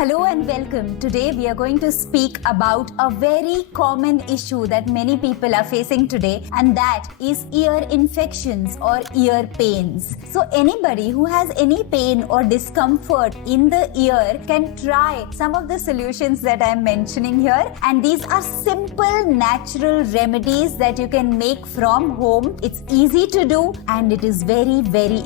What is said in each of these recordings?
Hello and welcome. Today we are going to speak about a very common issue that many people are facing today, and that is ear infections or ear pains. So anybody who has any pain or discomfort in the ear can try some of the solutions that I am mentioning here, and these are simple natural remedies that you can make from home. It's easy to do and it is very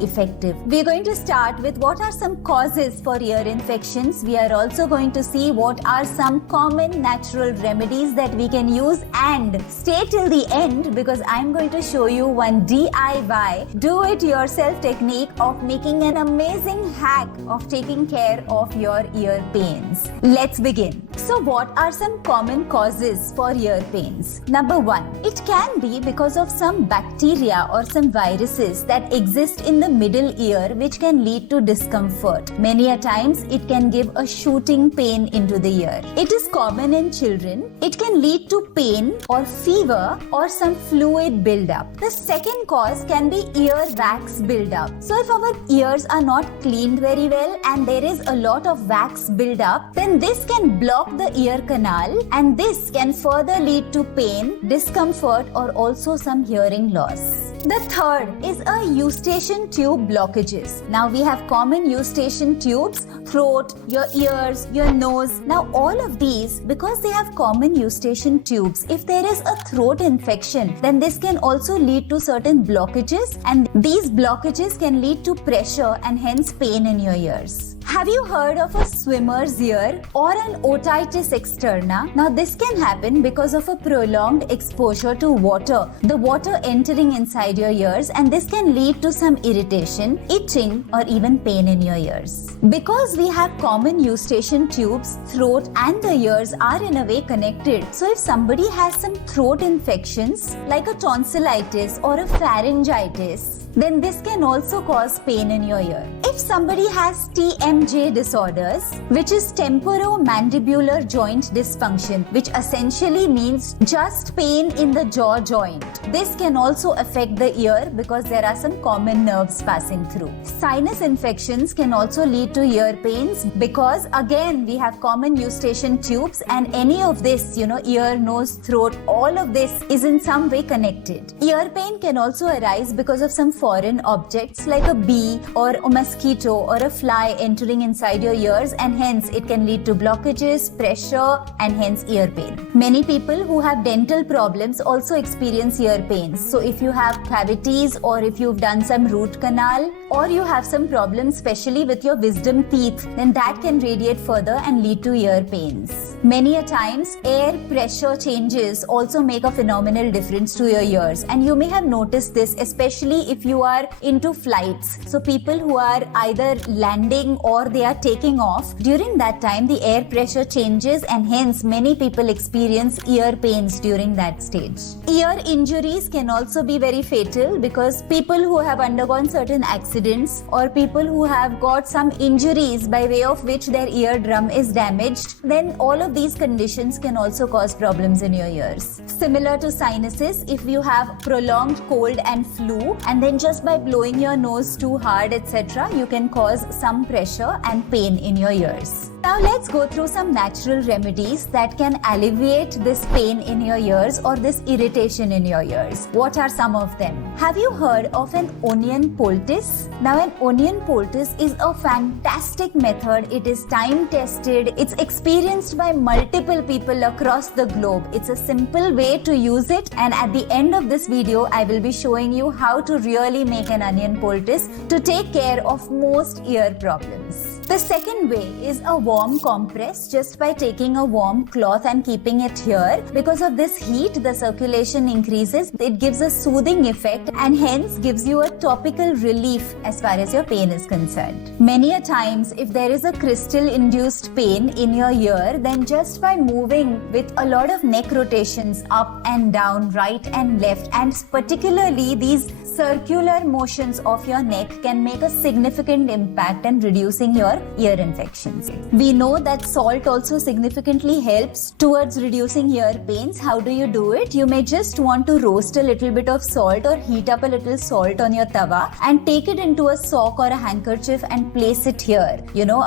effective. We are going to start with what are some causes for ear infections. We are also going to see what are some common natural remedies that we can use, and stay till the end because I'm going to show you one DIY, do it yourself technique of making an amazing hack of taking care of your ear pains. Let's begin. So what are some common causes for ear pains? Number one, it can be because of some bacteria or some viruses that exist in the middle ear which can lead to discomfort. Many a times it can give a shooting pain into the ear. It is common in children. It can lead to pain or fever or some fluid buildup. The second cause can be ear wax buildup. So if our ears are not cleaned very well and there is a lot of wax buildup, then this can block the ear canal, and this can further lead to pain, discomfort, or also some hearing loss. The third is a eustachian tube blockages. Now we have common eustachian tubes, throat, your ears, your nose. Now all of these, because they have common eustachian tubes, if there is a throat infection, then this can also lead to certain blockages, and these blockages can lead to pressure and hence pain in your ears. Have you heard of a swimmer's ear or an otitis externa? Now this can happen because of a prolonged exposure to water, the water entering inside your ears, and this can lead to some irritation, itching, or even pain in your ears. Because we have common eustachian tubes, throat and the ears are in a way connected. So if somebody has some throat infections like a tonsillitis or a pharyngitis, then this can also cause pain in your ear. If somebody has TMJ disorders, which is temporomandibular joint dysfunction, which essentially means just pain in the jaw joint, this can also affect the ear because there are some common nerves passing through. Sinus infections can also lead to ear pains because again we have common eustachian tubes, and any of this, ear, nose, throat, all of this is in some way connected. Ear pain can also arise because of some foreign objects like a bee or a mosquito or a fly entering inside your ears, and hence it can lead to blockages, pressure, and hence ear pain. Many people who have dental problems also experience ear pains. So if you have cavities, or if you've done some root canal, or you have some problems especially with your wisdom teeth, then that can radiate further and lead to ear pains. Many a times air pressure changes also make a phenomenal difference to your ears, and you may have noticed this especially if you are into flights. So people who are either landing or they are taking off, during that time the air pressure changes, and hence many people experience ear pains during that stage. Ear injuries can also be very fatal because people who have undergone certain accidents or people who have got some injuries by way of which their eardrum is damaged, then all of these conditions can also cause problems in your ears. Similar to sinuses, if you have prolonged cold and flu, and then just by blowing your nose too hard, etc., you can cause some pressure and pain in your ears. Now let's go through some natural remedies that can alleviate this pain in your ears or this irritation in your ears. What are some of them? Have you heard of an onion poultice? Now an onion poultice is a fantastic method. It is time tested. It's experienced by multiple people across the globe. It's a simple way to use it, and at the end of this video I will be showing you how to really make an onion poultice to take care of most ear problems. The second way is a warm compress, just by taking a warm cloth and keeping it here. Because of this heat, the circulation increases. It gives a soothing effect and hence gives you a topical relief as far as your pain is concerned. Many a times, if there is a crystal-induced pain in your ear, then just by moving with a lot of neck rotations up and down, right and left, and particularly these circular motions of your neck can make a significant impact in reducing your for ear infections. We know that salt also significantly helps towards reducing ear pains. How do you do it? You may just want to roast a little bit of salt or heat up a little salt on your tawa and take it into a sock or a handkerchief and place it here.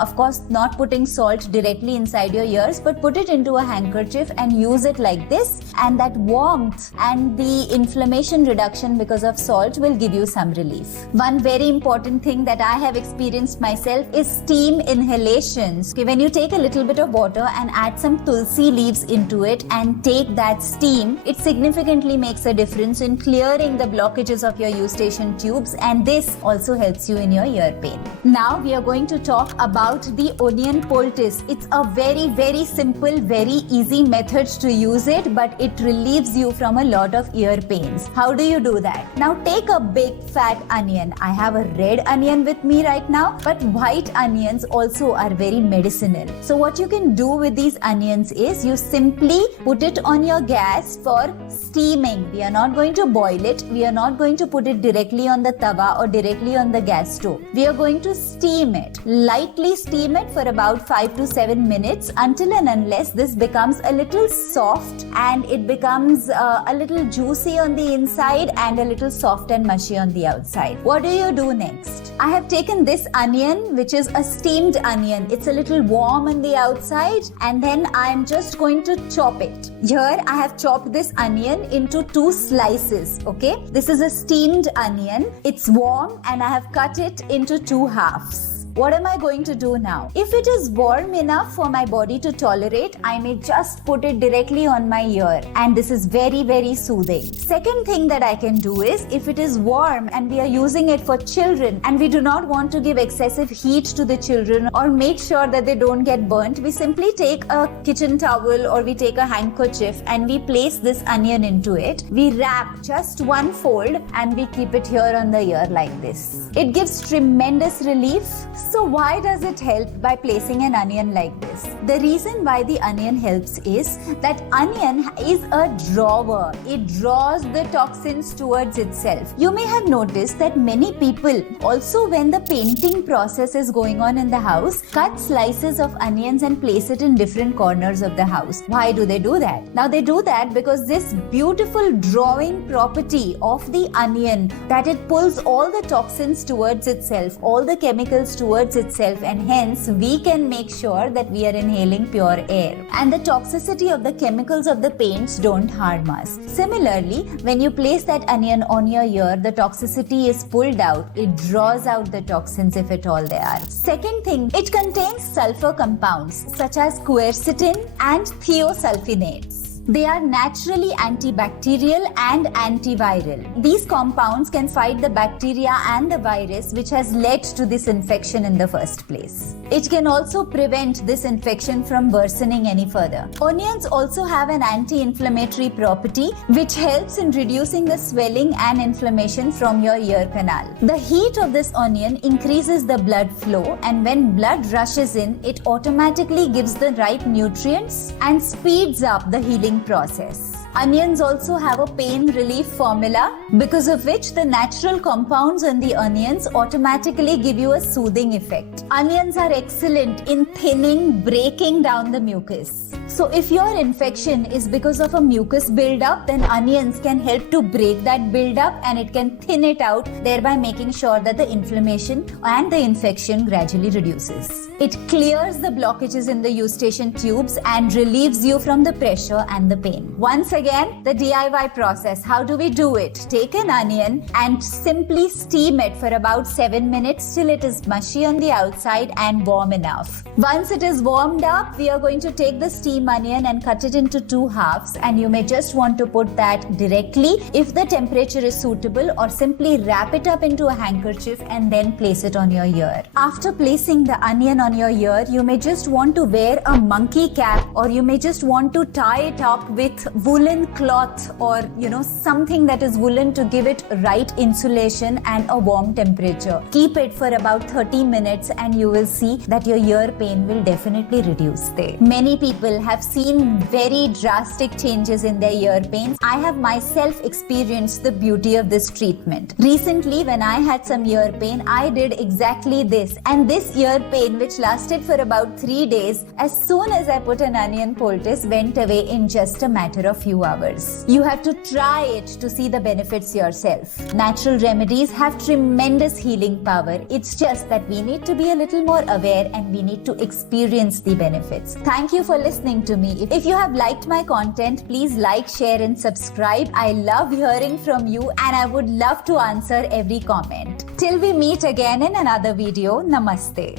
Of course, not putting salt directly inside your ears, but put it into a handkerchief and use it like this, and that warmth and the inflammation reduction because of salt will give you some relief. One very important thing that I have experienced myself is steam inhalations. Okay, when you take a little bit of water and add some tulsi leaves into it and take that steam, it significantly makes a difference in clearing the blockages of your eustachian tubes, and this also helps you in your ear pain. Now we are going to talk about the onion poultice. It's a very, very simple, very easy method to use it, but it relieves you from a lot of ear pains. How do you do that? Now take a big fat onion. I have a red onion with me right now, but white onions also are very medicinal. So what you can do with these onions is you simply put it on your gas for steaming. We are not going to boil it. We are not going to put it directly on the tawa or directly on the gas stove. We are going to steam it. Lightly steam it for about 5 to 7 minutes until and unless this becomes a little soft and it becomes a little juicy on the inside and a little soft and mushy on the outside. What do you do next? I have taken this onion, which is a steamed onion. It's a little warm on the outside, and then I am just going to chop it. Here I have chopped this onion into 2 slices. Okay, this is a steamed onion. It's warm and I have cut it into 2 halves. What am I going to do now? If it is warm enough for my body to tolerate, I may just put it directly on my ear, and this is very, very soothing. Second thing that I can do is, if it is warm and we are using it for children and we do not want to give excessive heat to the children or make sure that they don't get burnt, we simply take a kitchen towel or we take a handkerchief and we place this onion into it. We wrap just 1 fold and we keep it here on the ear like this. It gives tremendous relief. So why does it help by placing an onion like this? The reason why the onion helps is that onion is a drawer. It draws the toxins towards itself. You may have noticed that many people, also when the painting process is going on in the house, cut slices of onions and place it in different corners of the house. Why do they do that? Now they do that because this beautiful drawing property of the onion, that it pulls all the toxins towards itself, all the chemicals towards itself, and hence we can make sure that we are inhaling pure air and the toxicity of the chemicals of the paints don't harm us. Similarly, when you place that onion on your ear, the toxicity is pulled out. It draws out the toxins if at all they are. Second thing, it contains sulfur compounds such as quercetin and thiosulfinates. They are naturally antibacterial and antiviral. These compounds can fight the bacteria and the virus which has led to this infection in the first place. It can also prevent this infection from worsening any further. Onions also have an anti-inflammatory property which helps in reducing the swelling and inflammation from your ear canal. The heat of this onion increases the blood flow, and when blood rushes in, it automatically gives the right nutrients and speeds up the healing process. Onions also have a pain relief formula, because of which the natural compounds in the onions automatically give you a soothing effect. Onions are excellent in thinning, breaking down the mucus. So if your infection is because of a mucus buildup, then onions can help to break that buildup and it can thin it out, thereby making sure that the inflammation and the infection gradually reduces. It clears the blockages in the eustachian tubes and relieves you from the pressure and the pain. Once again, the DIY process. How do we do it? Take an onion and simply steam it for about 7 minutes till it is mushy on the outside and warm enough. Once it is warmed up, we are going to take the steam onion and cut it into 2 halves, and you may just want to put that directly if the temperature is suitable, or simply wrap it up into a handkerchief and then place it on your ear. After placing the onion on your ear, you may just want to wear a monkey cap, or you may just want to tie it up with woolen woolen cloth or something that is woolen to give it right insulation and a warm temperature. Keep it for about 30 minutes and you will see that your ear pain will definitely reduce there. Many people have seen very drastic changes in their ear pains. I have myself experienced the beauty of this treatment. Recently, when I had some ear pain, I did exactly this, and this ear pain, which lasted for about 3 days, as soon as I put an onion poultice, went away in just a matter of few hours. You have to try it to see the benefits yourself. Natural remedies have tremendous healing power. It's just that we need to be a little more aware and we need to experience the benefits. Thank you for listening to me. If you have liked my content, please like, share and subscribe. I love hearing from you and I would love to answer every comment. Till we meet again in another video, Namaste.